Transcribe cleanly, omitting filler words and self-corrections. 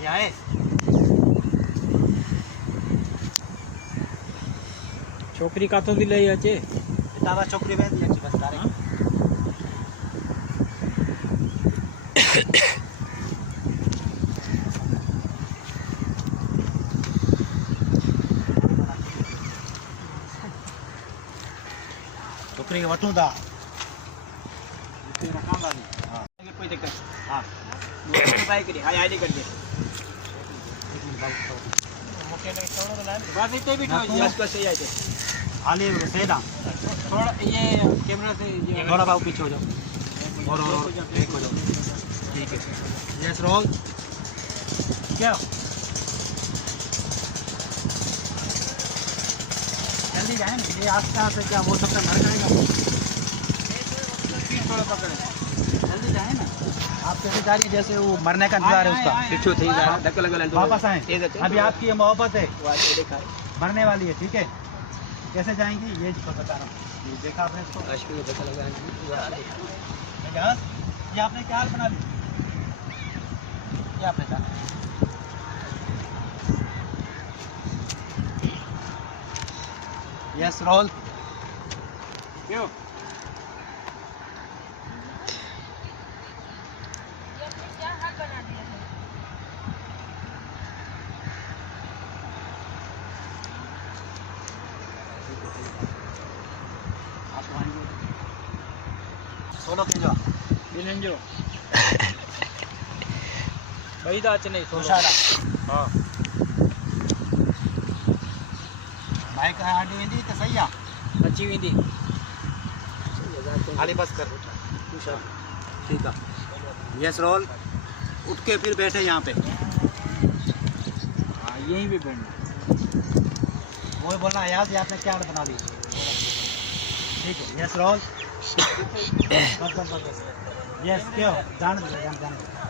ये आए छोकरी का तो दिले अचे तारा छोकरी में दी अच्छी बस तारे छोकरी के वठूं था तेरा काम वाली हां कोई दिक्कत हां बाइक करी हां आईडी कर दे मुके ने छोड़ो तो लाइन बात इतने भी ठो जी आसपास से आए थे हाली सेदा थोड़ा ये कैमरा से ये थोड़ा बाबू पीछे हो जाओ और एक हो जाओ ठीक है यस रोल क्या जल्दी जाए ना ये आसपास से क्या वो सब तो मर जाएगा थोड़ा पकड़े जल्दी जाए ना आप कैसे जा रही है जैसे वो मरने का इंतजार है उसका पीछे थी जा धक्का लगा वापस आए अभी आपकी ये मोहब्बत है मरने वाली है ठीक है कैसे जाएंगी ये तो बता रहा हूँ ये देखा आपने इसको आशिक को धक्का लगा ये आपने क्या हाल बना ली ये आपने कहा यस रोल क्यों क्या हाल बना दिया है? सोलो के जो बिलन जो भाई दा नहीं सोशाला हां बाइक आडी वेंदी तो सही है अच्छी वेंदी खाली बस कर ठीक है यस रोल उठ के फिर बैठे यहाँ पे हां यहीं पे बैठना वो बोलना याद आपने क्या बना दी ठीक है यस रोल बस यस क्यों जान दो